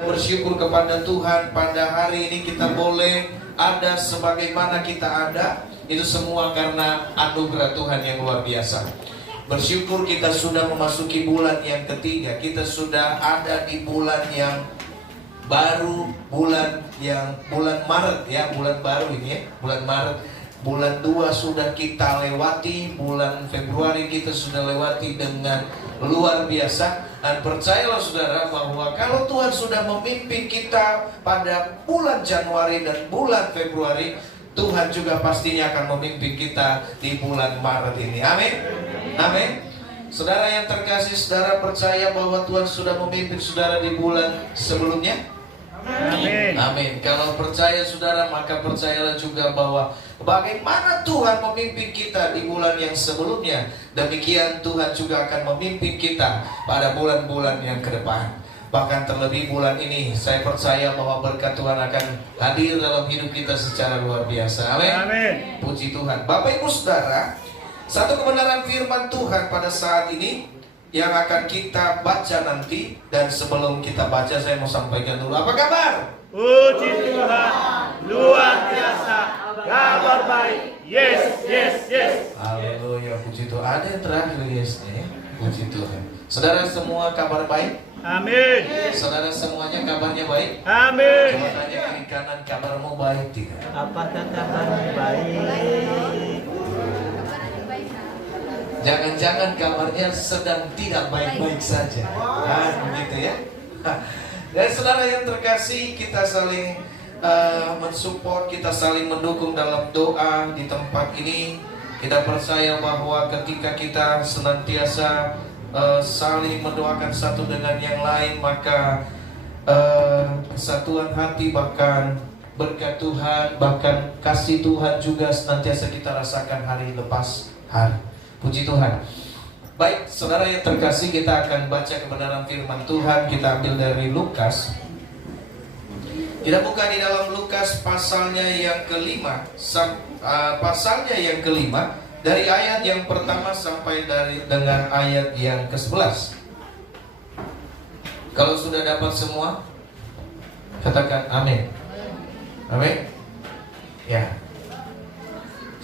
Bersyukur kepada Tuhan pada hari ini kita boleh ada sebagaimana kita ada. Itu semua karena anugerah Tuhan yang luar biasa. Bersyukur kita sudah memasuki bulan yang ketiga. Kita sudah ada di bulan yang baru, bulan Maret ya, bulan baru ini ya, bulan Maret. Bulan 2 sudah kita lewati, bulan Februari kita sudah lewati dengan luar biasa. Dan percayalah saudara bahwa kalau Tuhan sudah memimpin kita pada bulan Januari dan bulan Februari, Tuhan juga pastinya akan memimpin kita di bulan Maret ini. Amin. Amin. Saudara yang terkasih, saudara percaya bahwa Tuhan sudah memimpin saudara di bulan sebelumnya? Amin. Amin. Kalau percaya saudara, maka percayalah juga bahwa bagaimana Tuhan memimpin kita di bulan yang sebelumnya, demikian Tuhan juga akan memimpin kita pada bulan-bulan yang ke depan. Bahkan terlebih bulan ini, saya percaya bahwa berkat Tuhan akan hadir dalam hidup kita secara luar biasa. Amin. Amin. Puji Tuhan. Bapak Ibu Saudara, satu kebenaran firman Tuhan pada saat ini yang akan kita baca nanti. Dan sebelum kita baca, saya mau sampaikan dulu. Apa kabar? Puji Tuhan, luar biasa, kabar baik. Yes, yes, yes. Haleluya, puji Tuhan. Ada yang terakhir yesnya ya. Puji Tuhan. Saudara semua kabar baik? Amin. Saudara semuanya kabarnya baik? Amin. Coba tanya kiri kanan, kabarmu baik tidak? Apakah kabarmu baik? Jangan-jangan kabarnya sedang tidak baik-baik saja. Nah, begitu ya. Dan saudara yang terkasih, kita saling mensupport, kita saling mendukung dalam doa di tempat ini. Kita percaya bahwa ketika kita senantiasa saling mendoakan satu dengan yang lain, maka kesatuan hati, bahkan berkat Tuhan, bahkan kasih Tuhan juga senantiasa kita rasakan hari lepas hari. Puji Tuhan. Baik, saudara yang terkasih, kita akan baca kebenaran firman Tuhan. Kita ambil dari Lukas. Kita buka di dalam Lukas pasalnya yang kelima, dari ayat yang pertama sampai dengan ayat yang ke-11. Kalau sudah dapat semua, katakan amin. Amin. Ya.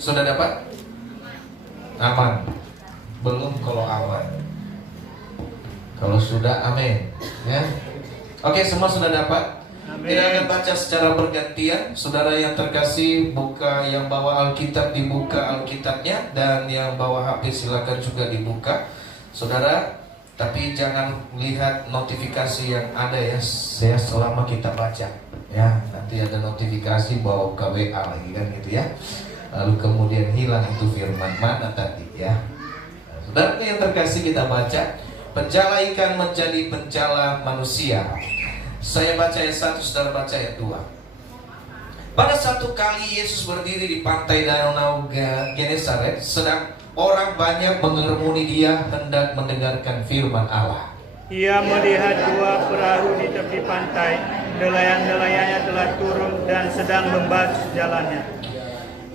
Sudah dapat? Aman. Belum kalau aman. Kalau sudah, amin. Ya. Oke, semua sudah dapat? Amin. Kita akan baca secara bergantian. Saudara yang terkasih, buka, yang bawa Alkitab dibuka Alkitabnya, dan yang bawa HP silakan juga dibuka. Saudara, tapi jangan lihat notifikasi yang ada ya, saya selama kita baca. Ya, nanti ada notifikasi bawa ke WA lagi kan gitu ya. Lalu kemudian hilang itu firman mana tadi ya. Saudara yang terkasih, kita baca. Penjala ikan menjadi penjala manusia. Saya baca ayat 1, saudara baca ayat 2. Pada satu kali Yesus berdiri di pantai Danau Genesaret, sedang orang banyak mengerumuni dia hendak mendengarkan firman Allah. Ia melihat 2 perahu di tepi pantai, nelayan-nelayannya telah turun dan sedang membasuh jalannya.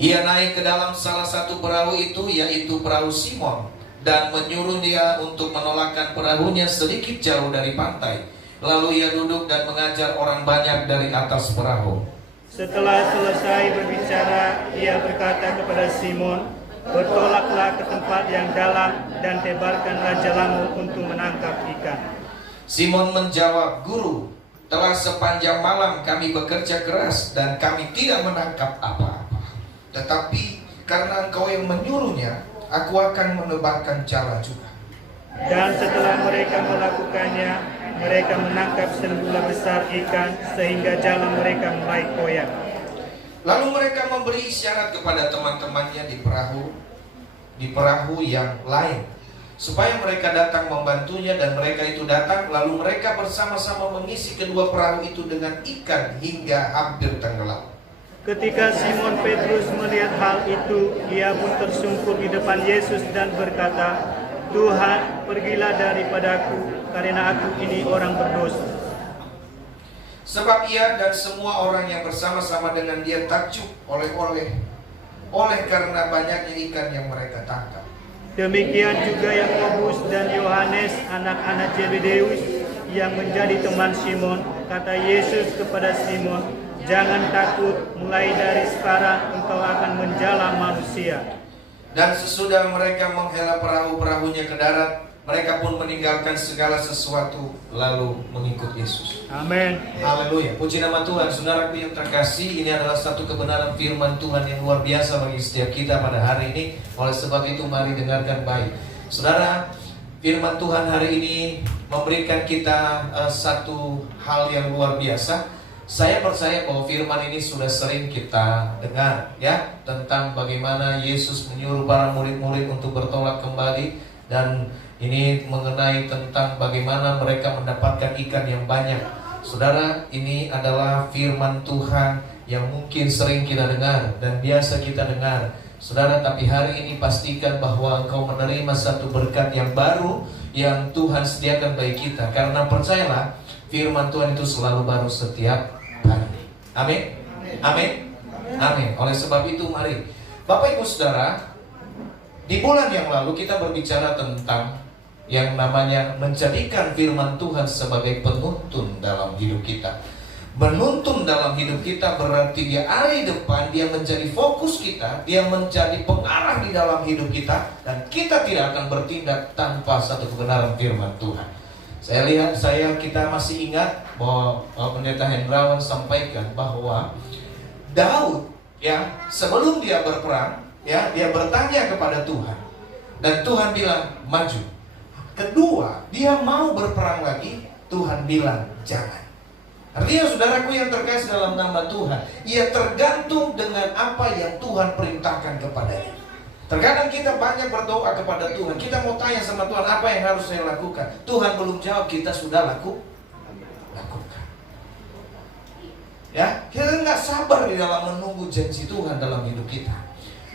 Ia naik ke dalam salah satu perahu itu, yaitu perahu Simon, dan menyuruh dia untuk menolakkan perahunya sedikit jauh dari pantai. Lalu ia duduk dan mengajar orang banyak dari atas perahu. Setelah selesai berbicara, ia berkata kepada Simon, "Bertolaklah ke tempat yang dalam dan tebarkanlah jalamu untuk menangkap ikan." Simon menjawab, "Guru, telah sepanjang malam kami bekerja keras dan kami tidak menangkap apa-apa. Tetapi karena Engkau yang menyuruhnya, aku akan menebarkan jala juga." Dan setelah mereka melakukannya, mereka menangkap sejumlah besar ikan sehingga jala mereka mulai koyak. Lalu mereka memberi isyarat kepada teman-temannya di perahu yang lain, supaya mereka datang membantunya, dan mereka itu datang. Lalu mereka bersama-sama mengisi kedua perahu itu dengan ikan hingga hampir tenggelam. Ketika Simon Petrus melihat hal itu, ia pun tersungkur di depan Yesus dan berkata, "Tuhan, pergilah daripadaku, karena aku ini orang berdosa." Sebab ia dan semua orang yang bersama-sama dengan dia takjub oleh karena banyaknya ikan yang mereka tangkap. Demikian juga Yakobus dan Yohanes, anak-anak Zebedeus, yang menjadi teman Simon, Kata Yesus kepada Simon, "Jangan takut, mulai dari sekarang engkau akan menjala manusia." Dan sesudah mereka menghela perahu-perahunya ke darat, mereka pun meninggalkan segala sesuatu lalu mengikut Yesus. Amin. Haleluya. Puji nama Tuhan. Saudaraku yang terkasih, ini adalah satu kebenaran firman Tuhan yang luar biasa bagi setiap kita pada hari ini. Oleh sebab itu mari dengarkan baik. Saudara, firman Tuhan hari ini memberikan kita satu hal yang luar biasa. Saya percaya bahwa firman ini sudah sering kita dengar, ya, tentang bagaimana Yesus menyuruh para murid-murid untuk bertolak kembali, dan ini mengenai tentang bagaimana mereka mendapatkan ikan yang banyak. Saudara, ini adalah firman Tuhan yang mungkin sering kita dengar dan biasa kita dengar. Saudara, tapi hari ini pastikan bahwa engkau menerima satu berkat yang baru yang Tuhan sediakan bagi kita. Karena percayalah, firman Tuhan itu selalu baru setiap hari. Amin. Amin. Amin. Oleh sebab itu mari Bapak Ibu Saudara, di bulan yang lalu kita berbicara tentang yang namanya menjadikan firman Tuhan sebagai penuntun dalam hidup kita. Menuntun dalam hidup kita berarti dia ada di depan, dia menjadi fokus kita, dia menjadi pengarah di dalam hidup kita, dan kita tidak akan bertindak tanpa satu kebenaran firman Tuhan. Kita masih ingat bahwa Pendeta Hendrawan sampaikan bahwa Daud, ya, sebelum dia berperang, ya, dia bertanya kepada Tuhan, dan Tuhan bilang maju. Kedua, dia mau berperang lagi, Tuhan bilang jangan. Artinya saudaraku yang terkasih dalam nama Tuhan, ia tergantung dengan apa yang Tuhan perintahkan kepadanya. Terkadang kita banyak berdoa kepada Tuhan, kita mau tanya sama Tuhan, apa yang harus saya lakukan? Tuhan belum jawab, kita sudah lakukan. Ya, kita nggak sabar di dalam menunggu janji Tuhan dalam hidup kita.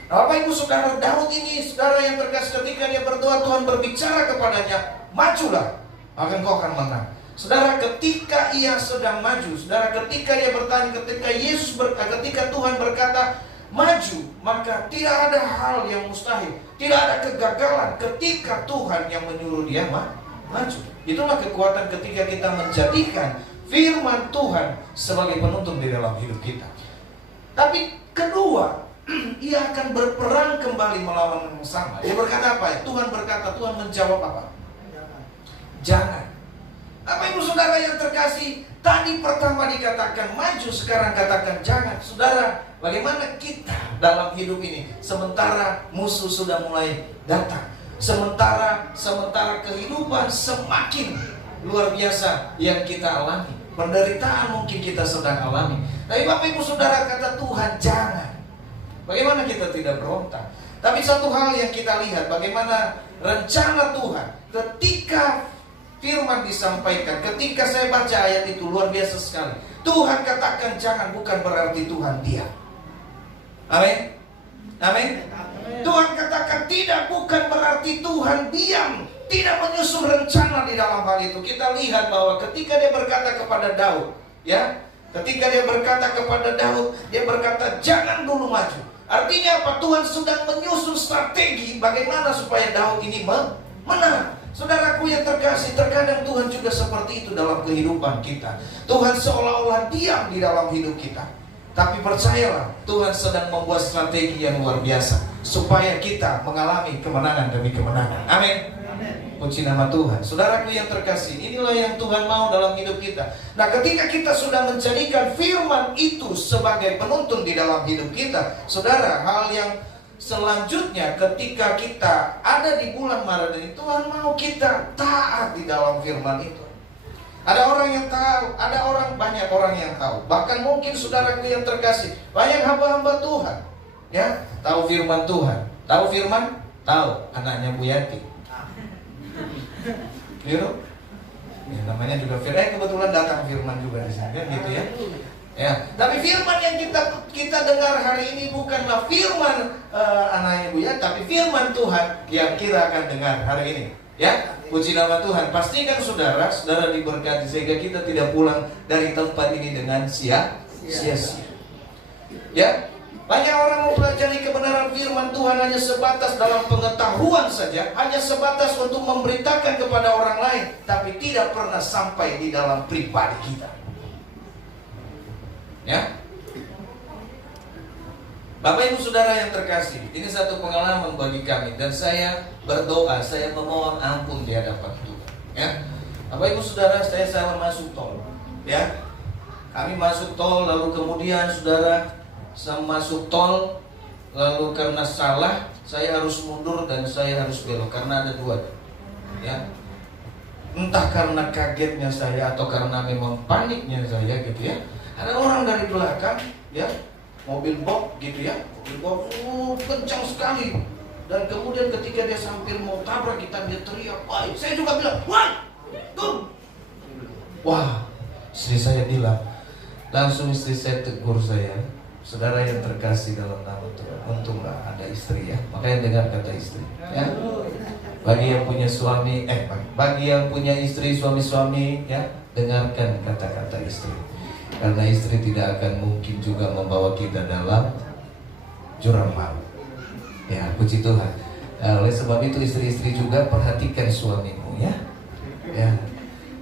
Nah, Bapak Ibu Saudara, Daud ini, saudara yang terkasih, ketika dia berdoa, Tuhan berbicara kepadanya, majulah, maka engkau akan menang. Saudara, ketika ia sedang maju, saudara, ketika dia bertanya, ketika Tuhan berkata maju, maka tidak ada hal yang mustahil, tidak ada kegagalan ketika Tuhan yang menyuruh dia maju. Itulah kekuatan ketika kita menjadikan firman Tuhan sebagai penuntun di dalam hidup kita. Tapi kedua, ia akan berperang kembali melawan yang sama. Dia berkata apa? Tuhan berkata, Tuhan menjawab apa? Jangan. Apa Ibu Saudara yang terkasih, tadi pertama dikatakan maju, sekarang katakan jangan. Saudara, bagaimana kita dalam hidup ini sementara musuh sudah mulai datang, sementara kehidupan semakin luar biasa yang kita alami, penderitaan mungkin kita sedang alami, tapi Bapak Ibu Saudara kata Tuhan jangan. Bagaimana kita tidak berontak? Tapi satu hal yang kita lihat, bagaimana rencana Tuhan ketika firman disampaikan. Ketika saya baca ayat itu, luar biasa sekali. Tuhan katakan jangan bukan berarti Tuhan diam. Amin. Amin. Tuhan katakan tidak bukan berarti Tuhan diam, tidak menyusun rencana di dalam hal itu. Kita lihat bahwa ketika dia berkata kepada Daud, ya, ketika dia berkata kepada Daud, dia berkata jangan dulu maju. Artinya apa? Tuhan sedang menyusun strategi bagaimana supaya Daud ini menang. Saudaraku yang terkasih, terkadang Tuhan juga seperti itu dalam kehidupan kita. Tuhan seolah-olah diam di dalam hidup kita. Tapi percayalah, Tuhan sedang membuat strategi yang luar biasa supaya kita mengalami kemenangan demi kemenangan. Amin. Puji nama Tuhan. Saudaraku yang terkasih, inilah yang Tuhan mau dalam hidup kita. Nah, ketika kita sudah menjadikan firman itu sebagai penuntun di dalam hidup kita, saudara, hal yang selanjutnya ketika kita ada di bulan Maret ini, Tuhan mau kita taat di dalam firman itu. Ada orang yang tahu, banyak orang yang tahu. Bahkan mungkin saudaraku yang terkasih, banyak hamba-hamba Tuhan, ya, tahu firman Tuhan. Tahu firman? Tahu, anaknya Bu Yati. Gitu? Ya, namanya juga firman. Kebetulan datang firman juga di sini, kan gitu ya. Ya, tapi firman yang kita dengar hari ini bukanlah firman anaknya Bu Yati, tapi firman Tuhan yang kita akan dengar hari ini. Ya, puji nama Tuhan. Pastikan saudara diberkati sehingga kita tidak pulang dari tempat ini dengan sia-sia. Ya, banyak orang mempelajari kebenaran firman Tuhan hanya sebatas dalam pengetahuan saja, hanya sebatas untuk memberitakan kepada orang lain, tapi tidak pernah sampai di dalam pribadi kita. Ya. Bapak Ibu Saudara yang terkasih, ini satu pengalaman bagi kami dan saya berdoa, saya memohon ampun di hadapan Tuhan. Ya. Bapak Ibu Saudara, saya masuk tol. Ya. Kami masuk tol, lalu kemudian Saudara masuk tol, lalu karena salah saya harus mundur dan saya harus belok karena ada dua. Ya. Entah karena kagetnya saya atau karena memang paniknya saya gitu ya. Ada orang dari belakang, ya. Mobil box gitu ya, mobil box kencang sekali, dan kemudian ketika dia hampir mau tabrak kita, dia teriak, "Wah!" Saya juga bilang, "Wah, turun!" Wah, istri saya bilang, langsung istri saya tegur saya, "Saudara yang terkasih dalam nama Tuhan, untunglah ada istri ya." Makanya dengar kata istri, ya. Bagi yang punya suami, bagi yang punya istri, suami-suami, ya, dengarkan kata-kata istri. Karena istri tidak akan mungkin juga membawa kita dalam jurang malu. Ya, puji Tuhan. Oleh sebab itu istri-istri juga perhatikan suamimu ya. Ya,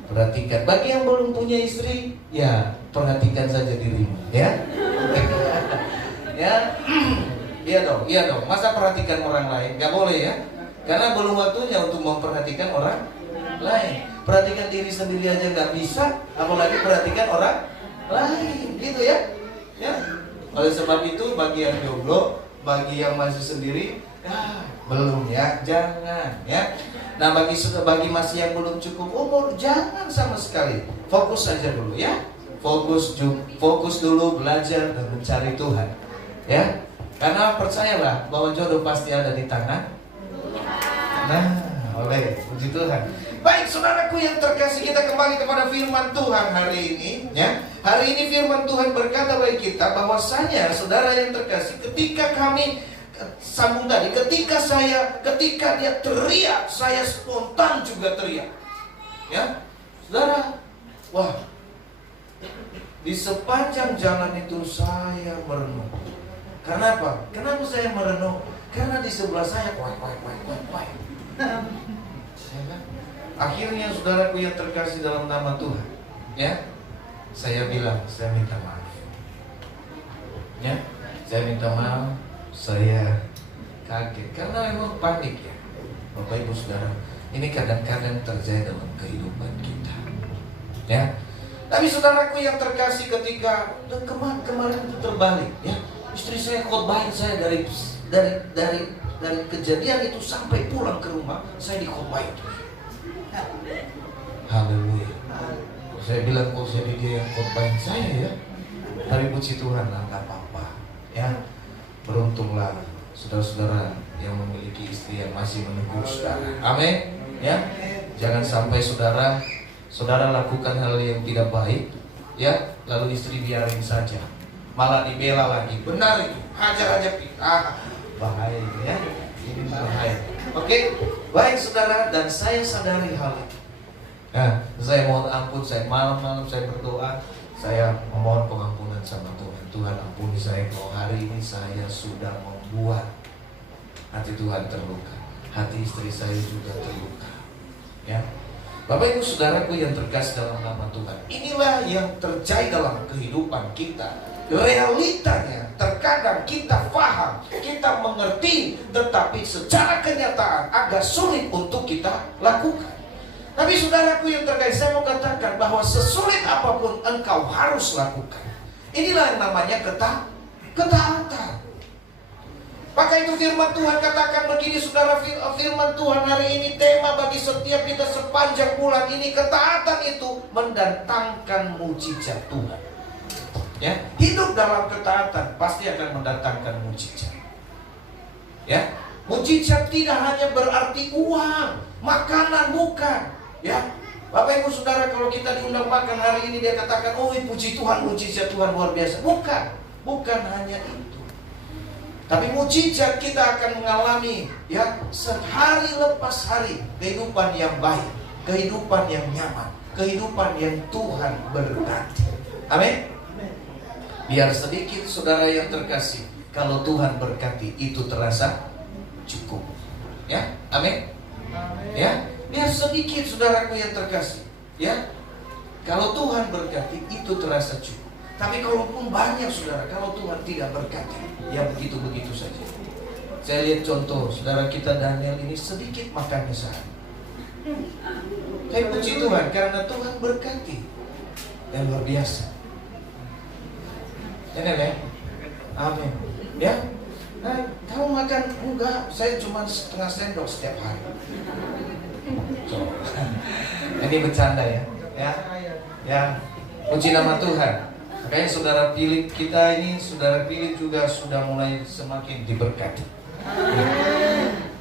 perhatikan. Bagi yang belum punya istri, ya perhatikan saja dirimu ya. Ya, iya dong. Masa perhatikan orang lain? Gak boleh ya. Karena belum waktunya untuk memperhatikan orang lain. Perhatikan diri sendiri aja gak bisa, apalagi perhatikan orang lain, gitu ya. Ya. Oleh sebab itu bagi yang jomblo, bagi yang masih sendiri, belum ya, jangan ya. Nah, bagi masih yang belum cukup umur, jangan sama sekali. Fokus saja dulu ya. Fokus dulu belajar dan mencari Tuhan. Ya. Karena percayalah bahwa jodoh pasti ada di tangan. Nah, oleh puji Tuhan. Baik, saudaraku yang terkasih, kita kembali kepada firman Tuhan hari ini ya. Hari ini firman Tuhan berkata bagi kita bahwasanya saudara yang terkasih, ketika kami sambung tadi, ketika dia teriak, saya spontan juga teriak. Ya. Saudara, wah. Di sepanjang jalan itu saya merenung. Karena apa? Kenapa saya merenung? Karena di sebelah saya kuai. Akhirnya saudaraku yang terkasih dalam nama Tuhan, ya, saya bilang, saya minta maaf. Ya, saya minta maaf, saya kaget karena memang panik ya. Bapak Ibu Saudara, ini kadang-kadang terjadi dalam kehidupan kita. Ya. Tapi saudaraku yang terkasih, ketika kemarin itu terbalik, ya. Istri saya khotbahin saya dari kejadian itu sampai pulang ke rumah, saya dikhotbahin. Haleluya. Saya bilang, kok jadi dia yang khotbahin saya ya. Tapi puji Tuhan lah, gak apa-apa ya. Beruntunglah saudara-saudara yang memiliki istri yang masih menegur saudara. Amin ya. Jangan sampai saudara lakukan hal yang tidak baik ya, lalu istri biarin saja, malah dibela lagi. Benar itu, hajar aja kita. Bahaya ya. Ini bahaya. Oke, baik saudara, dan saya sadari hal itu. Nah, saya mohon ampun, saya malam-malam saya berdoa, saya memohon pengampunan sama Tuhan. Tuhan ampuni saya bahwa hari ini saya sudah membuat hati Tuhan terluka, hati istri saya juga terluka. Ya, Bapak Ibu Saudaraku yang terkasih dalam nama Tuhan, inilah yang terjadi dalam kehidupan kita. Realitanya terkadang kita paham, kita mengerti, tetapi secara kenyataan agak sulit untuk kita lakukan. Tapi saudaraku yang terkasih, saya mau katakan bahwa sesulit apapun engkau harus lakukan. Inilah yang namanya ketaatan. Maka itu firman Tuhan katakan begini saudara, firman Tuhan hari ini tema bagi setiap kita sepanjang bulan ini, ketaatan itu mendatangkan mujizat Tuhan. Ya, hidup dalam ketaatan pasti akan mendatangkan mujizat. Ya, mujizat tidak hanya berarti uang, makanan, bukan. Ya, Bapak Ibu Saudara, kalau kita diundang makan hari ini dia katakan, "Oh, puji Tuhan, mujizat Tuhan luar biasa." Bukan hanya itu. Tapi mujizat kita akan mengalami ya sehari lepas hari kehidupan yang baik, kehidupan yang nyaman, kehidupan yang Tuhan berkati. Amin. Biar sedikit saudara yang terkasih, kalau Tuhan berkati itu terasa cukup. Ya, amin. Ya, biar sedikit saudaraku yang terkasih, ya. Kalau Tuhan berkati itu terasa cukup. Tapi kalaupun banyak saudara, kalau Tuhan tidak berkati, ya begitu-begitu saja. Saya lihat contoh saudara kita Daniel ini sedikit makannya sehari. Saya puji Tuhan karena Tuhan berkati yang luar biasa. Ya. Amin. Ya. Nah, kamu makan enggak? Saya cuma setengah sendok setiap hari. So, ini bercanda ya. Ya. Puji nama Tuhan. Makanya saudara pilih kita ini, saudara pilih juga sudah mulai semakin diberkati.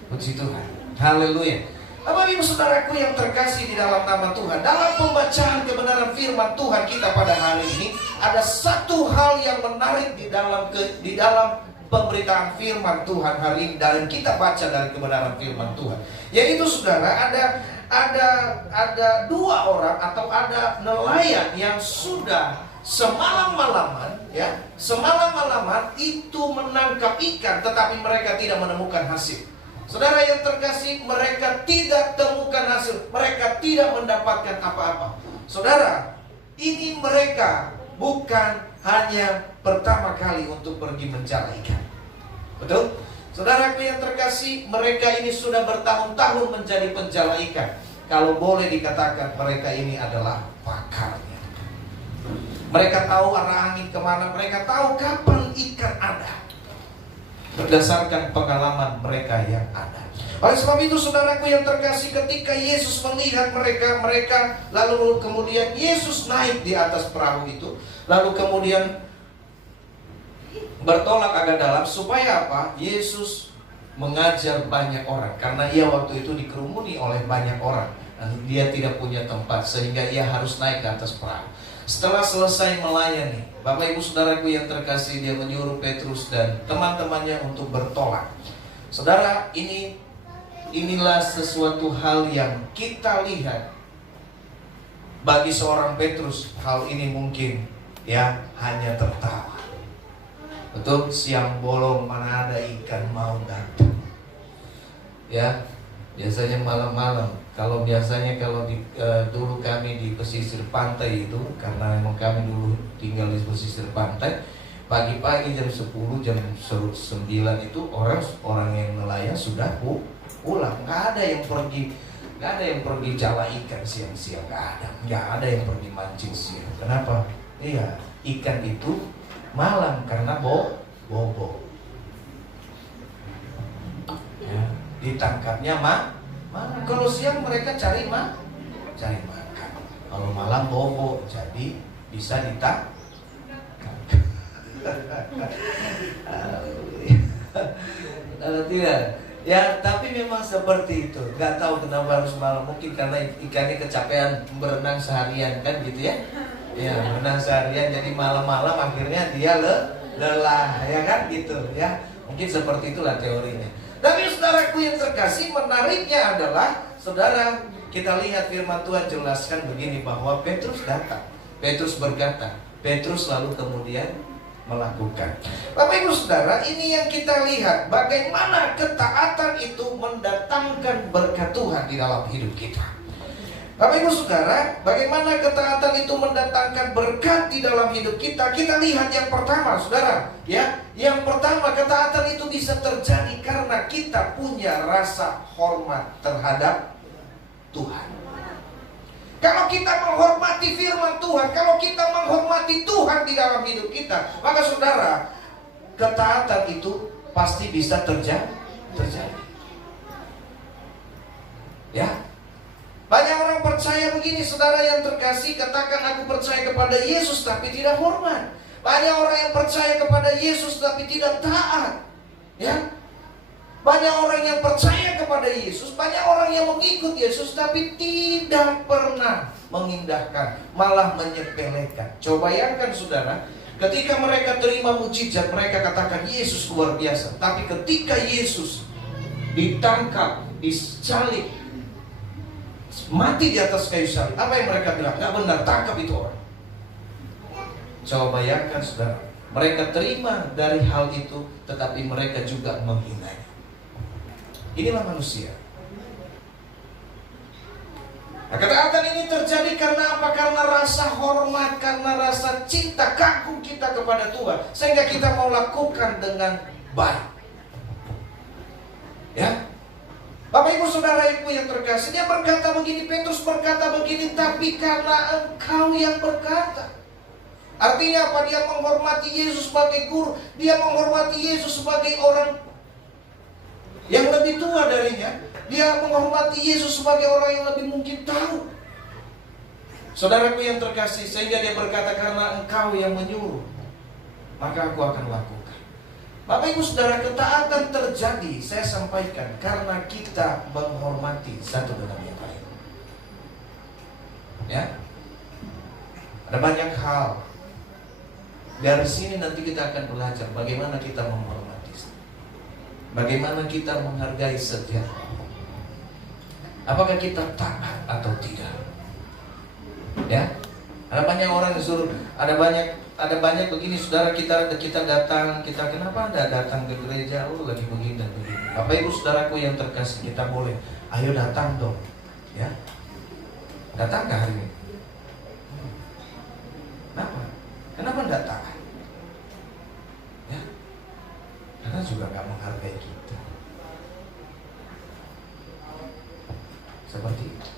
Puji Tuhan. Haleluya. Bapak Ibu saudaraku yang terkasih di dalam nama Tuhan, dalam pembacaan kebenaran firman Tuhan kita pada hari ini, ada satu hal yang menarik di dalam pemberitaan firman Tuhan hari ini, dan kita baca dari kebenaran firman Tuhan. Yaitu saudara, ada dua orang atau ada nelayan yang sudah semalam-malaman itu menangkap ikan, tetapi mereka tidak menemukan hasil. Saudara yang terkasih, mereka tidak temukan hasil, mereka tidak mendapatkan apa-apa. Saudara, ini mereka bukan hanya pertama kali untuk pergi mencari ikan. Betul? Saudaraku yang terkasih, mereka ini sudah bertahun-tahun menjadi penjala ikan. Kalau boleh dikatakan, mereka ini adalah pakarnya. Mereka tahu arah angin kemana, mereka tahu kapan ikan ada, berdasarkan pengalaman mereka yang ada. Oleh sebab itu saudaraku yang terkasih, ketika Yesus melihat mereka lalu kemudian Yesus naik di atas perahu itu, lalu kemudian bertolak agak dalam. Supaya apa? Yesus mengajar banyak orang, karena ia waktu itu dikerumuni oleh banyak orang dan dia tidak punya tempat, sehingga ia harus naik ke atas perahu. Setelah selesai melayani, Bapak Ibu saudaraku yang terkasih, dia menyuruh Petrus dan teman-temannya untuk bertolak. Saudara, inilah sesuatu hal yang kita lihat. Bagi seorang Petrus, hal ini mungkin ya hanya tertawa. Betul, siang bolong mana ada ikan mau datang. Ya, biasanya malam-malam. Kalau dulu kami di pesisir pantai itu, karena memang kami dulu tinggal di pesisir pantai, pagi-pagi jam 10, jam 9 itu orang yang nelayan sudah pulang. Nggak ada yang pergi jala ikan siang-siang, nggak ada yang pergi mancing siang. Kenapa? Iya, ikan itu malam karena bobo. Ya, ditangkapnya kalau siang mereka cari makan. Kalau malam bobo, jadi bisa ditangkap. Tidak. Ya, tapi memang seperti itu. Gak tahu kenapa harus malam. Mungkin karena ikannya kecapean berenang seharian kan gitu ya. Ya, berenang seharian, jadi malam-malam akhirnya dia lelah, ya kan gitu ya. Mungkin seperti itulah teorinya. Tapi saudaraku yang terkasih, menariknya adalah, saudara, kita lihat firman Tuhan jelaskan begini, bahwa Petrus datang. Petrus berkata, Petrus lalu kemudian melakukan. Bapak Ibu saudara, ini yang kita lihat, bagaimana ketaatan itu mendatangkan berkat Tuhan di dalam hidup kita. Bapak Ibu saudara, bagaimana ketaatan itu mendatangkan berkat di dalam hidup kita? Kita lihat yang pertama, saudara, ya. Yang pertama, ketaatan itu bisa terjadi karena kita punya rasa hormat terhadap Tuhan. Kalau kita menghormati firman Tuhan, kalau kita menghormati Tuhan di dalam hidup kita, maka saudara, ketaatan itu pasti bisa terjadi. Ya. Banyak orang percaya begini, saudara yang terkasih, katakan aku percaya kepada Yesus tapi tidak hormat. Banyak orang yang percaya kepada Yesus tapi tidak taat. Ya. Banyak orang yang percaya kepada Yesus, banyak orang yang mengikut Yesus tapi tidak pernah mengindahkan, malah menyepelekan. Coba bayangkan saudara, ketika mereka terima mujizat, mereka katakan Yesus luar biasa. Tapi ketika Yesus ditangkap, disalib, mati di atas kayu salib, apa yang mereka bilang? Gak benar, tangkap itu orang. Coba bayangkan saudara, mereka terima dari hal itu, tetapi mereka juga menghinanya. Inilah manusia. Nah, ketaatan ini terjadi karena apa? Karena rasa hormat, karena rasa cinta, kagum kita kepada Tuhan, sehingga kita mau lakukan dengan baik. Ya, Bapak Ibu Saudara Ibu yang terkasih, dia berkata begini, Petrus berkata begini, tapi karena engkau yang berkata. Artinya apa? Dia menghormati Yesus sebagai guru, dia menghormati Yesus sebagai orang yang lebih tua darinya, dia menghormati Yesus sebagai orang yang lebih mungkin tahu. Saudaraku yang terkasih, sehingga dia berkata, karena engkau yang menyuruh, maka aku akan lakukan. Bapak Ibu Saudara, ketaatan terjadi, saya sampaikan, karena kita menghormati satu dengan yang lain. Ya, ada banyak hal. Dari sini nanti kita akan belajar bagaimana kita menghormati, bagaimana kita menghargai setiap orang. Apakah kita taat atau tidak? Ya, ada banyak orang yang suruh, ada banyak begini, saudara, kita datang, kita kenapa Anda datang ke gereja? Oh, lagi begini dan begini. Bapak Ibu Saudaraku yang terkasih, kita boleh, ayo datang dong, ya. Datang ke hari ini? Kenapa enggak taat? Ya, karena juga nggak menghargai kita. Seperti itu.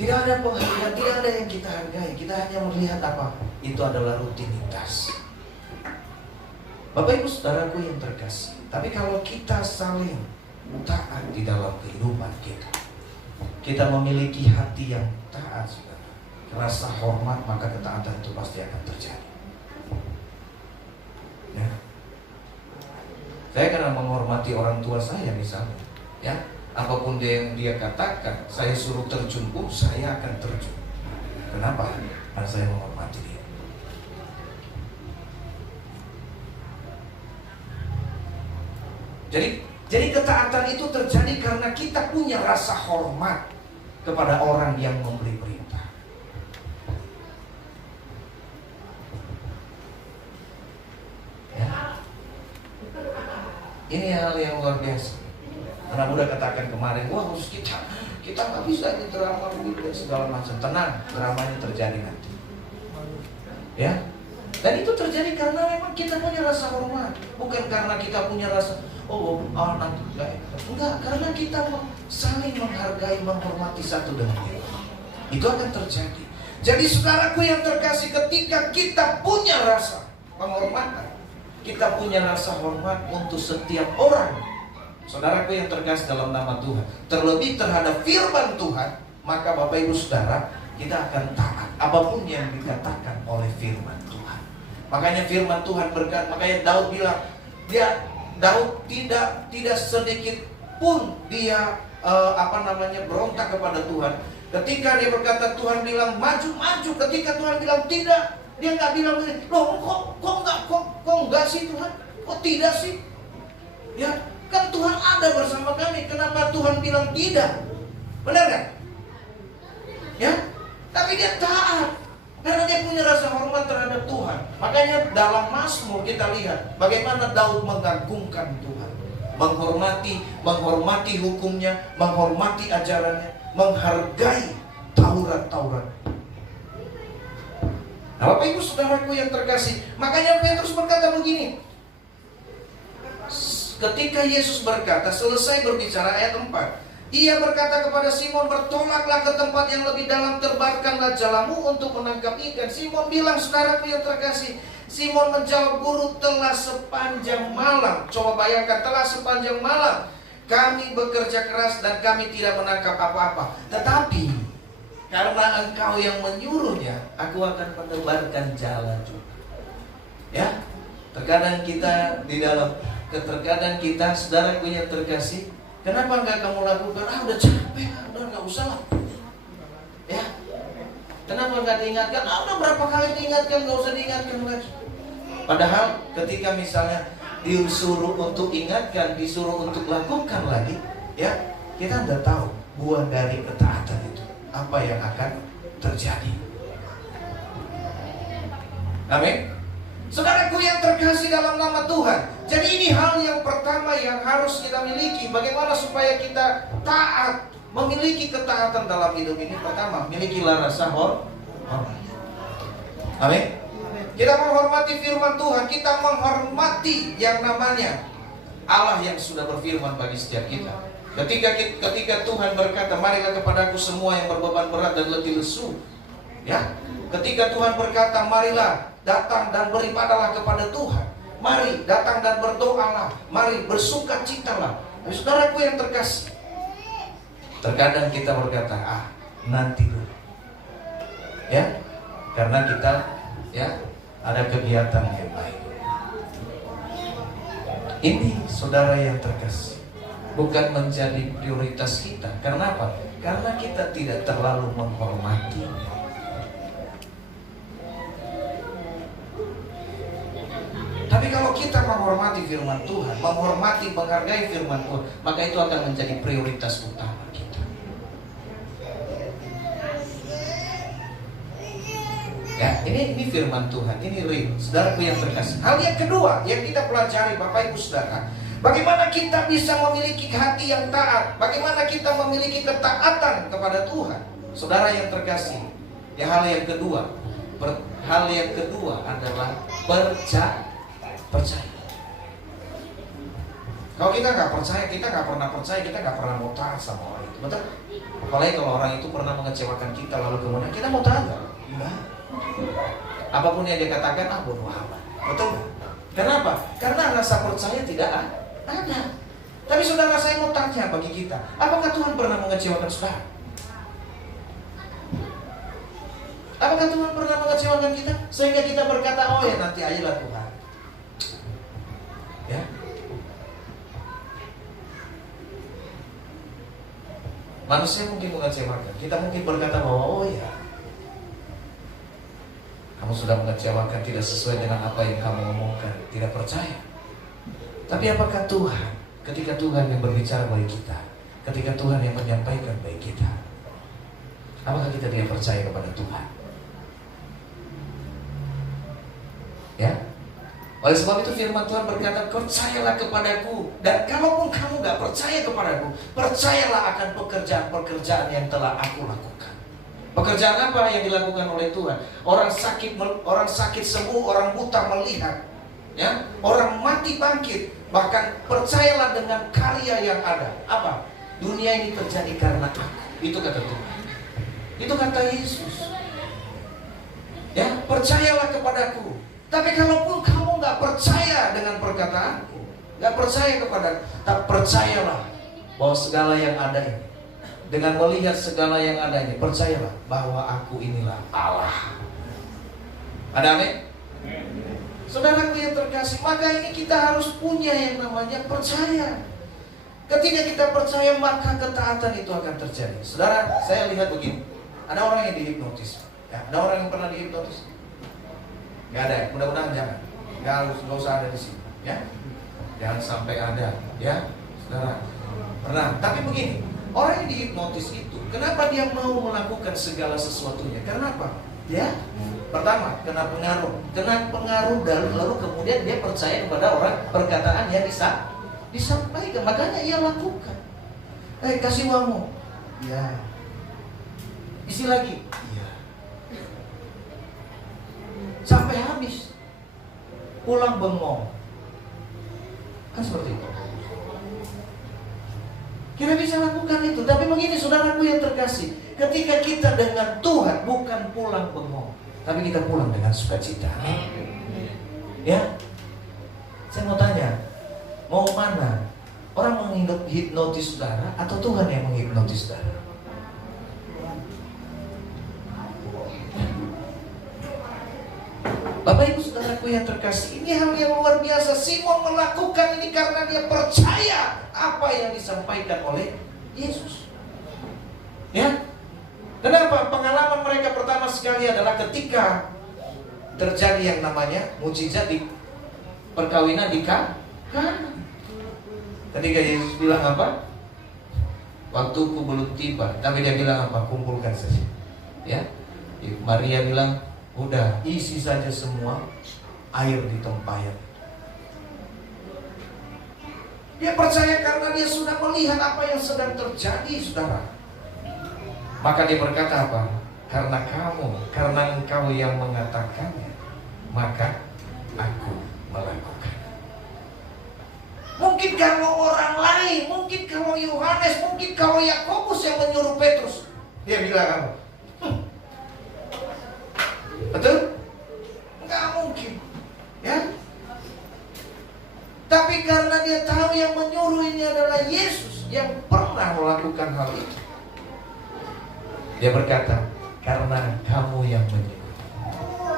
Tidak ada penghargaan, tidak ada yang kita hargai. Kita hanya melihat apa? Itu adalah rutinitas. Bapak Ibu Saudaraku yang terkasih, tapi kalau kita saling taat di dalam kehidupan kita memiliki hati yang taat, saudara, rasa hormat, maka ketaatan itu pasti akan terjadi. Ya. Saya karena menghormati orang tua saya misalnya, ya, apapun yang dia katakan, saya suruh terjun pun saya akan terjun. Kenapa? Karena saya menghormati dia. Jadi ketaatan itu terjadi karena kita punya rasa hormat kepada orang yang memberi perintah. Ya. Ini hal yang luar biasa. Anak muda katakan kemarin, wah harus kita nggak bisa ini drama begitu dan segala macam. Tenang, dramanya terjadi nanti. Ya, dan itu terjadi karena memang kita punya rasa hormat, bukan karena kita punya rasa nanti enggak, karena kita saling menghargai, menghormati satu dengan yang lain. Itu akan terjadi. Jadi saudaraku yang terkasih, ketika kita punya rasa penghormatan, kita punya rasa hormat untuk setiap orang, saudaraku yang terkasih dalam nama Tuhan, terlebih terhadap firman Tuhan, maka Bapak Ibu Saudara, kita akan taat apapun yang dikatakan oleh firman Tuhan. Makanya firman Tuhan berkata, makanya Daud bilang, Daud tidak sedikit pun dia berontak kepada Tuhan. Ketika dia berkata Tuhan bilang maju, ketika Tuhan bilang tidak, dia nggak bilang, loh kok enggak sih Tuhan? Kok tidak sih? Ya, kan Tuhan ada bersama kami. Kenapa Tuhan bilang tidak? Benar kan? Ya, tapi dia taat karena dia punya rasa hormat terhadap Tuhan. Makanya dalam Mazmur kita lihat bagaimana Daud mengagungkan Tuhan, menghormati hukumnya, menghormati ajarannya, menghargai Taurat. Nah, Bapak Ibu Saudaraku yang terkasih, makanya Petrus berkata begini. Ketika Yesus berkata, selesai berbicara, ayat 4, ia berkata kepada Simon, bertolaklah ke tempat yang lebih dalam, terbangkanlah jalamu untuk menangkap ikan. Simon bilang, saudaraku yang terkasih, Simon menjawab, Guru, telah sepanjang malam. Coba bayangkan, telah sepanjang malam kami bekerja keras dan kami tidak menangkap apa-apa. Tetapi karena engkau yang menyuruhnya, aku akan menebarkan jala juga. Ya, terkadang kita terkadang kita, saudaraku yang terkasih, kenapa enggak kamu lakukan? Udah capek, udah enggak usah lah. Ya, kenapa enggak diingatkan? Udah berapa kali diingatkan, enggak usah diingatkan lagi. Padahal ketika misalnya disuruh untuk ingatkan, disuruh untuk lakukan lagi, ya, kita enggak tahu buah dari ketaatan itu apa yang akan terjadi. Amin. Saudaraku yang terkasih dalam nama Tuhan. Jadi ini hal yang pertama yang harus kita miliki. Bagaimana supaya kita taat, memiliki ketaatan dalam hidup ini. Pertama, milikilah rasa hormat. Amin. Kita menghormati firman Tuhan. Kita menghormati yang namanya Allah yang sudah berfirman bagi setiap kita. Ketika Tuhan berkata, marilah kepadaku semua yang berbeban berat dan letih lesu. Ya. Ketika Tuhan berkata, marilah datang dan beribadahlah kepada Tuhan. Mari datang dan berdoalah. Mari bersukacitalah. Saudaraku yang terkasih, terkadang kita berkata, nanti dulu. Ya, karena kita ada kegiatan yang baik. Ini saudara yang terkasih, bukan menjadi prioritas kita. Karena apa? Karena kita tidak terlalu menghormati. Tapi kalau kita menghormati firman Tuhan, menghargai firman Tuhan, maka itu akan menjadi prioritas utama kita. Ya, ini firman Tuhan, ini real. Saudaraku yang terkasih. Hal yang kedua yang kita pelajari, Bapak Ibu Saudara, bagaimana kita bisa memiliki hati yang taat, bagaimana kita memiliki ketaatan kepada Tuhan. Saudara yang terkasih, hal yang kedua adalah percaya. Kalau kita nggak percaya, kita nggak pernah mau taat sama orang itu, betul? Apalagi kalau orang itu pernah mengecewakan kita, lalu kemudian kita mau taat nggak? Enggak. Apapun yang dia katakan, bodoh amat, betul? Kenapa? Karena rasa percaya tidak ada. Tapi saudara, saya mau tanya bagi kita, apakah Tuhan pernah mengecewakan saudara? Apakah Tuhan pernah mengecewakan kita sehingga kita berkata, oh ya nanti aja lah Tuhan? Ya. Manusia mungkin mengecewakan. Kita mungkin berkata bahwa oh ya, kamu sudah mengecewakan, tidak sesuai dengan apa yang kamu omongkan, tidak percaya. Tapi apakah Tuhan, ketika Tuhan yang berbicara bagi kita, ketika Tuhan yang menyampaikan bagi kita, apakah kita tidak percaya kepada Tuhan? Ya. Oleh sebab itu firman Tuhan berkata, percayalah kepadaku. Dan kalaupun kamu gak percaya kepadaku, percayalah akan pekerjaan-pekerjaan yang telah aku lakukan. Pekerjaan apa yang dilakukan oleh Tuhan? Orang sakit sembuh, orang buta melihat, ya, orang mati bangkit. Bahkan percayalah dengan karya yang ada. Apa? Dunia ini terjadi karena aku. Itu kata Tuhan. Itu kata Yesus. Ya, percayalah kepadaku. Tapi kalaupun kamu gak percaya dengan perkataanku, gak percaya kepadaku, tak percayalah bahwa segala yang ada ini, dengan melihat segala yang ada ini, percayalah bahwa aku inilah Allah. Ada amin? Saudaraku yang terkasih, maka ini kita harus punya yang namanya percaya. Ketika kita percaya, maka ketaatan itu akan terjadi. Saudara, saya lihat begini, ada orang yang dihipnotis. Ya, ada orang yang pernah dihipnotis? Gak ada, mudah-mudahan jangan. Gak usah ada di sini, ya. Jangan sampai ada, ya, saudara. Pernah, tapi begini, orang yang dihipnotis itu, kenapa dia mau melakukan segala sesuatunya? Karena apa? Ya, pertama, kena pengaruh dan lalu kemudian dia percaya kepada orang perkataan yang disampaikan, makanya ia lakukan. Kasih uangmu, ya. Isi lagi, iya. Sampai habis, pulang bengong. Kan seperti itu. Kita bisa lakukan itu. Tapi begini saudaraku yang terkasih, ketika kita dengan Tuhan bukan pulang bengong, tapi kita pulang dengan sukacita. Ya, saya mau tanya, mau mana? Orang menghipnotis saudara atau Tuhan yang menghipnotis saudara? Bapak Ibu saudaraku yang terkasih, ini hal yang luar biasa. Simon melakukan ini karena dia percaya apa yang disampaikan oleh Yesus. Ya, kenapa? Pengalaman mereka pertama sekali adalah ketika terjadi yang namanya mukjizat di perkawinan di Kana. Ketika Yesus bilang apa? Waktuku belum tiba. Tapi dia bilang apa? Kumpulkan saja. Ya, Maria bilang, udah isi saja semua air di tempayan. Dia percaya karena dia sudah melihat apa yang sedang terjadi, saudara. Maka dia berkata apa? Karena engkau yang mengatakannya, maka aku melakukan. Mungkin kalau orang lain, mungkin kalau Yohanes, mungkin kalau Yakobus yang menyuruh Petrus, dia bilang apa? Betul? Enggak mungkin, ya. Tapi karena dia tahu yang menyuruh ini adalah Yesus yang pernah melakukan hal itu, dia berkata, karena kamu yang menyuruh,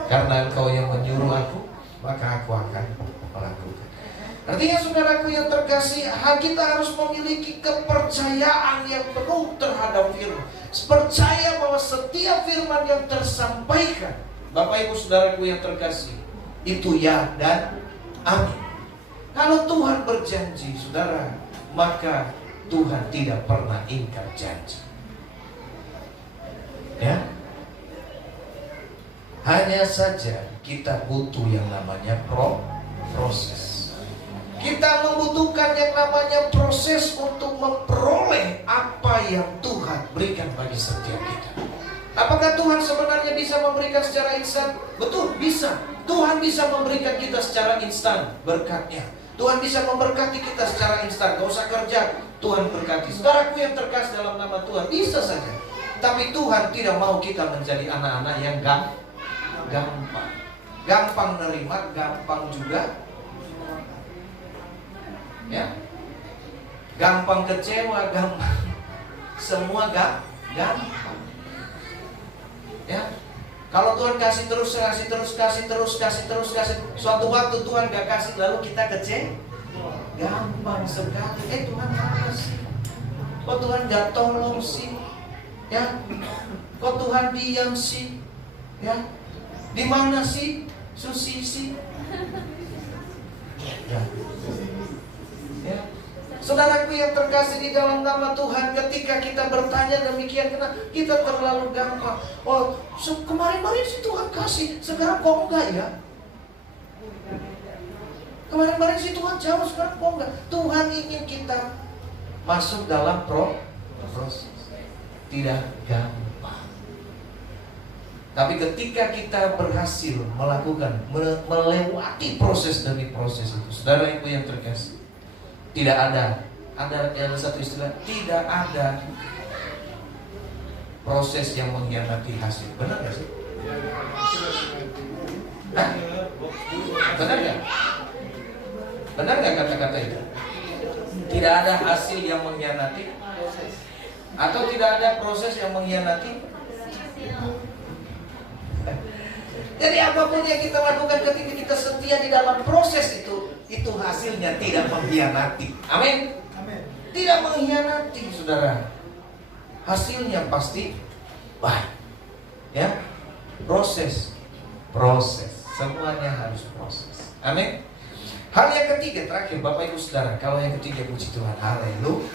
karena engkau yang menyuruh aku, maka aku akan melakukan. Artinya saudaraku yang terkasih, kita harus memiliki kepercayaan yang penuh terhadap firman. Percaya bahwa setiap firman yang tersampaikan, Bapak Ibu saudaraku yang terkasih, itu ya dan amin. Kalau Tuhan berjanji, saudara, maka Tuhan tidak pernah ingkar janji. Ya. Hanya saja kita butuh yang namanya proses. Kita membutuhkan yang namanya proses untuk memperoleh apa yang Tuhan berikan bagi setiap kita. Apakah Tuhan sebenarnya bisa memberikan secara instan? Betul, bisa. Tuhan bisa memberikan kita secara instan berkatnya. Tuhan bisa memberkati kita secara instan. Gak usah kerja, Tuhan berkati. Saudaraku yang terkasih dalam nama Tuhan, bisa saja. Tapi Tuhan tidak mau kita menjadi anak-anak yang gampang. Gampang nerima, gampang juga, ya, gampang kecewa, gampang. Semua gampang. Ya. Kalau Tuhan kasih terus, suatu waktu Tuhan gak kasih, lalu kita kecewa. Gampang sekali. Tuhan mana sih? Kok Tuhan gak tolong sih? Ya, kok Tuhan diam sih? Ya, di mana sih Susi sih? Ya. Ya. Saudaraku yang terkasih di dalam nama Tuhan, ketika kita bertanya demikian, karena kita terlalu gampang. Oh, kemarin-kemarin sih Tuhan kasih, sekarang kok enggak ya? Kemarin-kemarin sih Tuhan jauh, sekarang kok enggak? Tuhan ingin kita masuk dalam proses. Tidak gampang. Tapi ketika kita berhasil melakukan, melewati proses demi proses itu, saudara ibu yang terkasih, tidak ada satu istilah, tidak ada proses yang mengkhianati hasil. Benar gak sih? Benar gak? Benar gak kata-kata itu? Tidak ada hasil yang mengkhianati, atau tidak ada proses yang mengkhianati. Jadi apapun yang kita lakukan ketika kita setia di dalam proses itu hasilnya tidak mengkhianati. Amin. Tidak mengkhianati, saudara. Hasilnya pasti baik. Ya, proses. Semuanya harus proses. Amin. Hal yang ketiga terakhir, Bapak Ibu Saudara, kalau yang ketiga puji Tuhan, haleluya.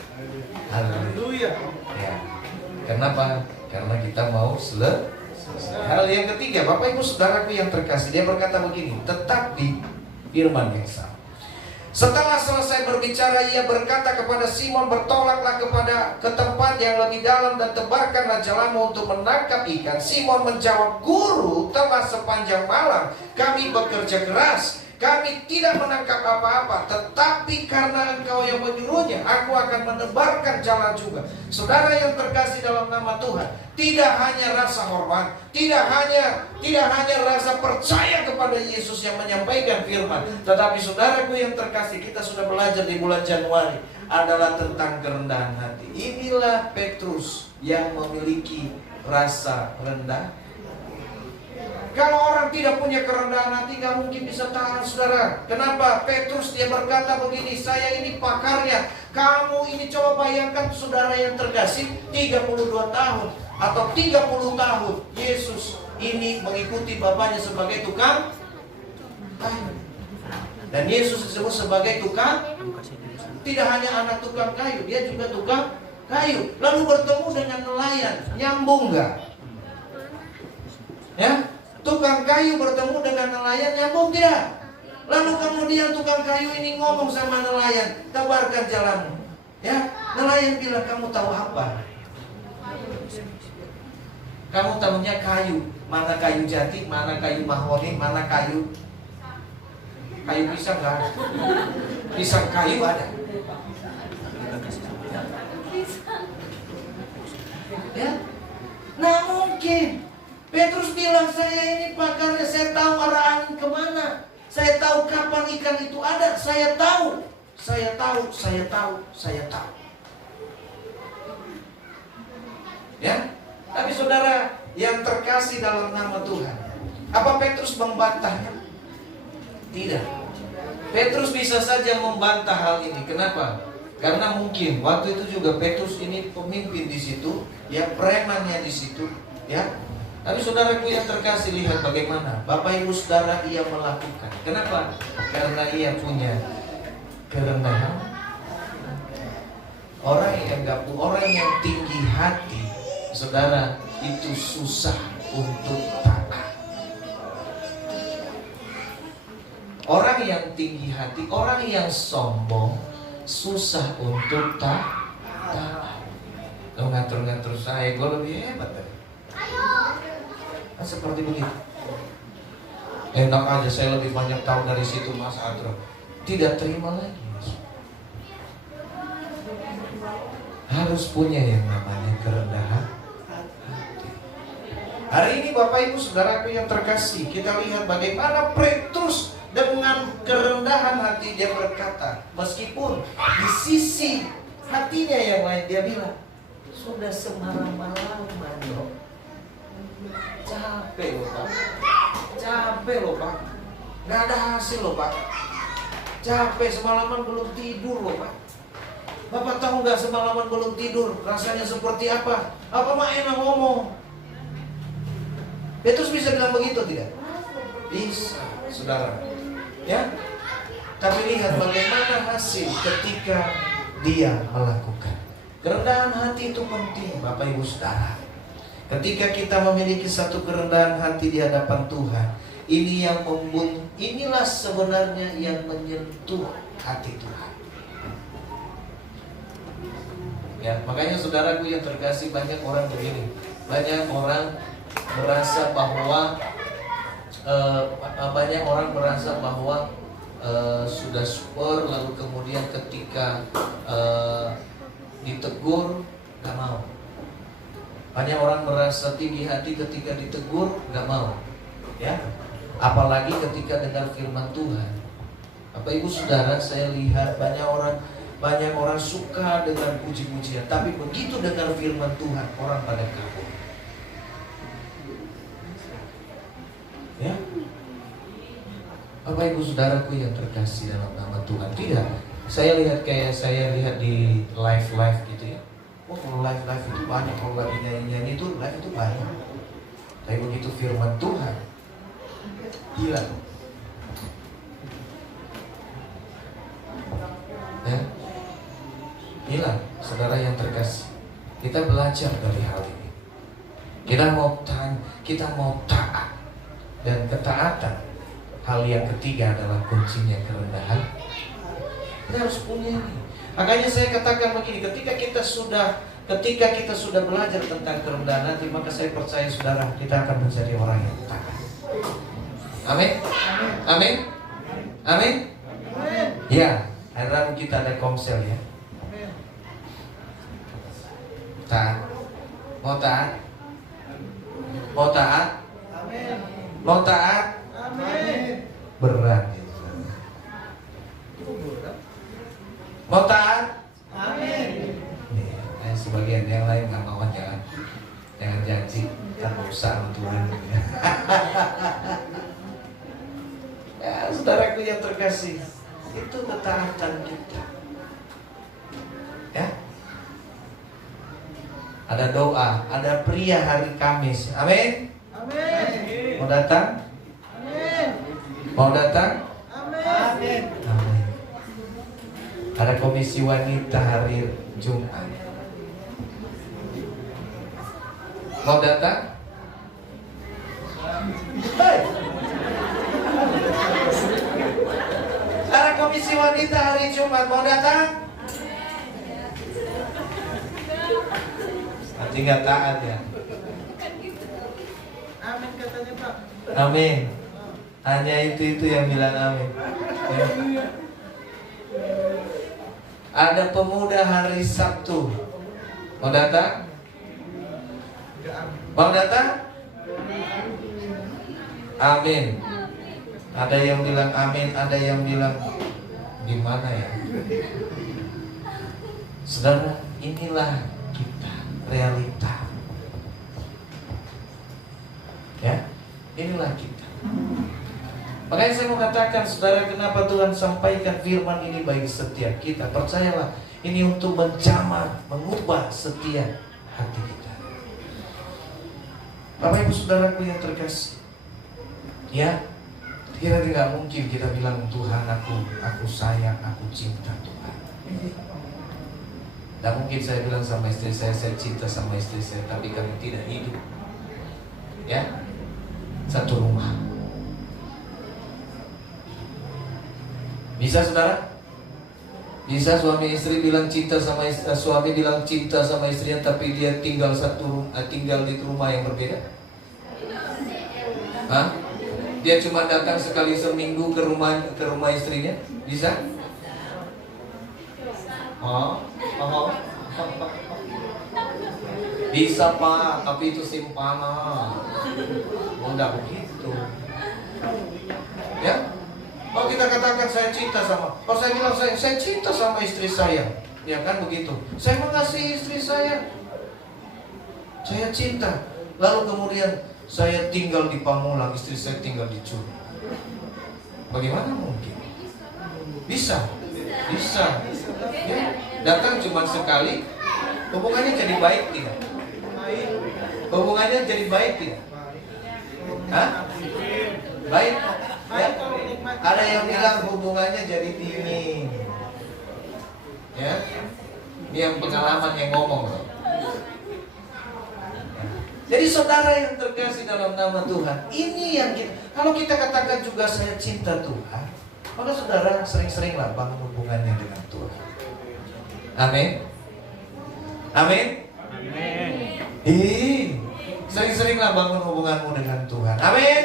Ya. Kenapa? Karena kita mau selesai. Hal yang ketiga, Bapak Ibu Saudaraku yang terkasih, dia berkata begini, tetapi firman yang sama. Setelah selesai berbicara, ia berkata kepada Simon, bertolaklah ke tempat yang lebih dalam dan tebarkanlah jalamu untuk menangkap ikan. Simon menjawab, Guru, telah sepanjang malam kami bekerja keras, kami tidak menangkap apa-apa, tetapi karena Engkau yang menyuruhnya, aku akan menebarkan jala juga. Saudara yang terkasih dalam nama Tuhan, tidak hanya rasa hormat, tidak hanya rasa percaya kepada Yesus yang menyampaikan firman, tetapi saudaraku yang terkasih, kita sudah belajar di bulan Januari adalah tentang kerendahan hati. Inilah Petrus yang memiliki rasa rendah. Kalau orang tidak punya kerendahan hati, gak mungkin bisa tahan, saudara. Kenapa? Petrus dia berkata begini, saya ini pakarnya. Kamu ini coba bayangkan, saudara yang terkasih, 32 tahun atau 30 tahun Yesus ini mengikuti Bapaknya sebagai tukang kayu. Dan Yesus disebut sebagai tukang, tidak hanya anak tukang kayu, dia juga tukang kayu. Lalu bertemu dengan nelayan, nyambung gak? Ya? tukang kayu bertemu dengan nelayan, nyambung tidak? Lalu kemudian tukang kayu ini ngomong sama nelayan, tawarkan jalanmu. Ya, nelayan bilang, kamu tahu apa? Kamu tahunya kayu, mana kayu jati, mana kayu mahoni, mana kayu pisang nggak ada. Pisang kayu ada. Ya, nah mungkin Petrus bilang, saya ini pakarnya, saya tahu arah angin kemana, saya tahu kapan ikan itu ada, saya tahu. Ya, tapi saudara yang terkasih dalam nama Tuhan, apa Petrus membantahnya? Tidak. Petrus bisa saja membantah hal ini. Kenapa? Karena mungkin waktu itu juga Petrus ini pemimpin di situ, ya, premannya di situ, ya. Tapi saudaraku yang terkasih, lihat bagaimana Bapak Ibu Saudara ia melakukan. Kenapa? Karena ia punya kerendahan. Orang yang tinggi hati, saudara, itu susah untuk taat. Orang yang tinggi hati, orang yang sombong, susah untuk taat. Lo ngatur-ngatur saya, gue lebih hebat deh. Nah, seperti begitu. Enak aja, saya lebih banyak tahu dari situ, Mas Adro. Tidak terima lagi, Mas. Harus punya yang namanya kerendahan hati. Hari ini Bapak Ibu Saudaraku yang terkasih, kita lihat bagaimana Petrus dengan kerendahan hati dia berkata, meskipun di sisi hatinya yang lain dia bilang, sudah semalam-malaman loh, capek loh Pak, nggak ada hasil loh Pak, capek semalaman belum tidur loh Pak. Bapak tahu nggak semalaman belum tidur rasanya seperti apa? Apa mah enak ngomong? Petrus bisa bilang begitu tidak? Bisa, saudara. Ya, tapi lihat bagaimana hasil ketika dia melakukan. Kerendahan hati itu penting, Bapak Ibu Saudara. Ketika kita memiliki satu kerendahan hati di hadapan Tuhan, inilah sebenarnya yang menyentuh hati Tuhan. Ya, makanya saudaraku yang terkasih, banyak orang begini, banyak orang merasa bahwa sudah super, lalu kemudian ketika ditegur gak mau. Banyak orang merasa tinggi hati ketika ditegur gak mau, ya. Apalagi ketika dengar firman Tuhan. Bapak Ibu Saudara, saya lihat banyak orang suka dengan puji-pujian, tapi begitu dengar firman Tuhan, orang pada kabur. Ya, Bapak Ibu Saudaraku yang terkasih dalam nama Tuhan. Tidak, saya lihat di live gitu ya. Oh, kalau live itu banyak, kalau lagi nyanyi itu live itu banyak. Tapi begitu firman Tuhan, hilang. Ya, hilang. Saudara yang terkasih, kita belajar dari hal ini. Kita mau taat, dan ketaatan. Hal yang ketiga adalah kuncinya kerendahan. Kita harus punya ini. Makanya saya katakan begini, ketika kita sudah belajar tentang kerendahan hati, maka saya percaya saudara, kita akan menjadi orang yang taat. Amin. Amin. Amin. Ya, hari Rabu kita ada komsel ya. Taat. Mau taat? Mau taat? Mau taat? Berat. Mau taat? Amin. Sebagian yang lain nggak mau, jangan janji, kan rusak Tuhan. Ya, saudaraku yang terkasih, itu ketaatan kita. Ya. Ada doa, ada pria hari Kamis. Amin. Amin. Mau datang? Amin. Mau datang? Amin. Amin. Ada komisi wanita hari Jumat. Mau datang? Hai. si wanita hari Jumat mau datang? Nanti nggak taat ya. Amin katanya Pak. Amin. Hanya itu yang bilang amin. Ya. Ada pemuda hari Sabtu mau datang? Mau datang? Amin. Ada yang bilang amin, ada yang bilang gimana ya? Saudara, inilah kita, realita. Ya, inilah kita. Makanya saya mau katakan, saudara, kenapa Tuhan sampaikan firman ini bagi setiap kita. Percayalah, ini untuk menjamah, mengubah setiap hati kita. Bapak Ibu Saudaraku yang terkasih, ya, kira tidak mungkin kita bilang Tuhan, aku sayang, aku cinta Tuhan. Tidak mungkin saya bilang sama istri saya cinta sama istri saya, tapi kami tidak hidup, ya, satu rumah. Bisa saudara? Bisa suami istri bilang cinta sama suami bilang cinta sama istrinya, tapi dia tinggal tinggal di rumah yang berbeda? Hah? Dia cuma datang sekali seminggu ke rumah istrinya? Bisa? Oh. Bisa Pak, tapi itu simpanan. Enggak begitu. Ya? Kalau kita katakan saya cinta sama, kalau saya bilang saya cinta sama istri saya, ya kan begitu. Saya mengasihi istri saya cinta. Lalu kemudian saya tinggal di Pamulang, istri saya tinggal di Curi. Bagaimana mungkin? Bisa. Ya, datang cuma sekali, hubungannya jadi baik tidak? Hubungannya jadi baik tidak? Hah? Baik. Ya. Ada yang bilang hubungannya jadi dingin. Ya. Ini yang pengalaman yang ngomong. Jadi saudara yang terkasih dalam nama Tuhan, ini yang kalau kita katakan juga saya cinta Tuhan, maka saudara sering-seringlah bangun hubungannya dengan Tuhan. Amin. Amin. Amin. Sering-seringlah bangun hubunganmu dengan Tuhan. Amin.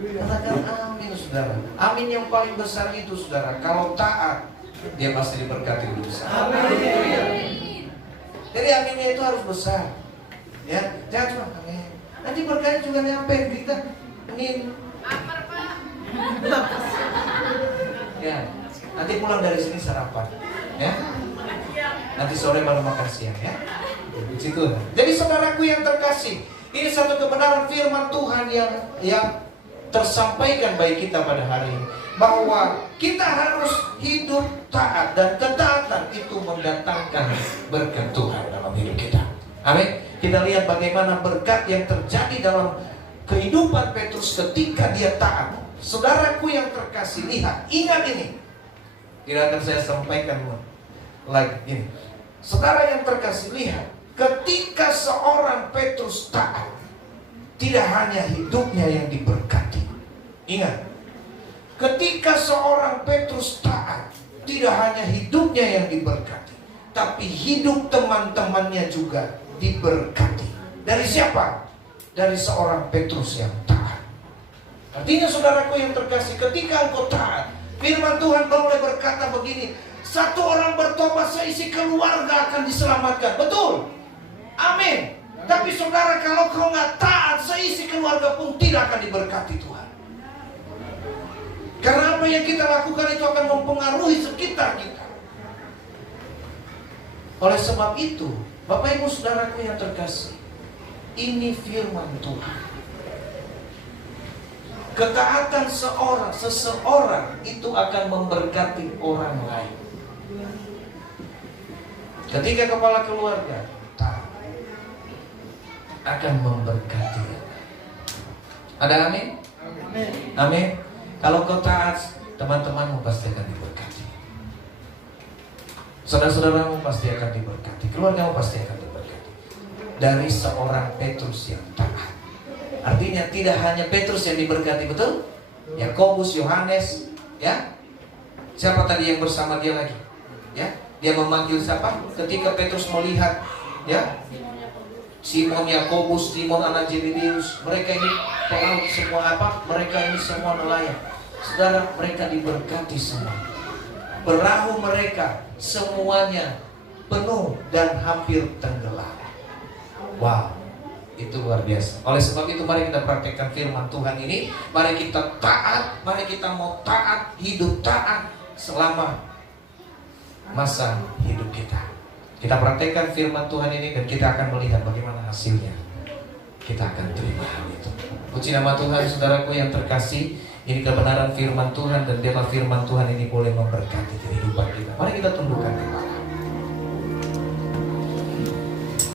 Katakan amin saudara. Amin yang paling besar itu saudara, kalau taat dia pasti diberkati lebih besar. Amin. Jadi aminnya itu harus besar. Ya, jangan cuma amin. Nanti berkatnya juga nyampe kita. Amin. Ya, nanti pulang dari sini sarapan. Ya. Nanti sore baru makan siang ya. Begitu. Jadi saudaraku yang terkasih, ini satu kebenaran firman Tuhan yang tersampaikan bagi kita pada hari ini, bahwa kita harus hidup taat, dan ketaatan itu mendatangkan berkat Tuhan dalam hidup kita. Amin. Kita lihat bagaimana berkat yang terjadi dalam kehidupan Petrus ketika dia taat. Saudaraku yang terkasih, lihat, ingat ini. Tidak akan saya sampaikan lagi ini. Saudara yang terkasih, lihat, ketika seorang Petrus taat, tidak hanya hidupnya yang diberkati. Ingat, ketika seorang Petrus taat, tidak hanya hidupnya yang diberkati, tapi hidup teman-temannya juga diberkati. Dari siapa? Dari seorang Petrus yang taat. Artinya saudaraku yang terkasih, ketika engkau taat, firman Tuhan boleh berkata begini, satu orang bertobat seisi keluarga akan diselamatkan. Betul? Amin. Tapi saudara, kalau kau nggak taat, seisi keluarga pun tidak akan diberkati Tuhan. Karena apa yang kita lakukan itu akan mempengaruhi sekitar kita. Oleh sebab itu, Bapak Ibu Saudaraku yang terkasih, ini firman Tuhan. Ketaatan seseorang itu akan memberkati orang lain. Ketika kepala keluarga taat, akan memberkati. Ada amin? Amin. Kalau kau taat, teman-temanmu pasti akan diberkati. Saudara-saudaramu pasti akan diberkati. Keluargamu pasti akan diberkati. Dari seorang Petrus yang taat. Artinya tidak hanya Petrus yang diberkati, betul? Yakobus, Yohanes, ya. Siapa tadi yang bersama dia lagi? Ya, dia memanggil siapa? Ketika Petrus melihat, ya, Simon, Yakobus, Simon anak Zebedeus, mereka ini pelaut semua apa? Mereka ini semua nelayan. Saudara, mereka diberkati semua. Perahu mereka semuanya penuh dan hampir tenggelam. Wow, itu luar biasa. Oleh sebab itu mari kita praktekkan firman Tuhan ini. Mari kita taat, mari kita mau taat, hidup taat selama masa hidup kita. Kita praktekkan firman Tuhan ini dan kita akan melihat bagaimana hasilnya. Kita akan terima hal itu. Puji nama Tuhan, saudaraku yang terkasih. Ini kebenaran firman Tuhan dan biarlah firman Tuhan ini boleh memberkati kehidupan kita. Mari kita tundukkan kepala.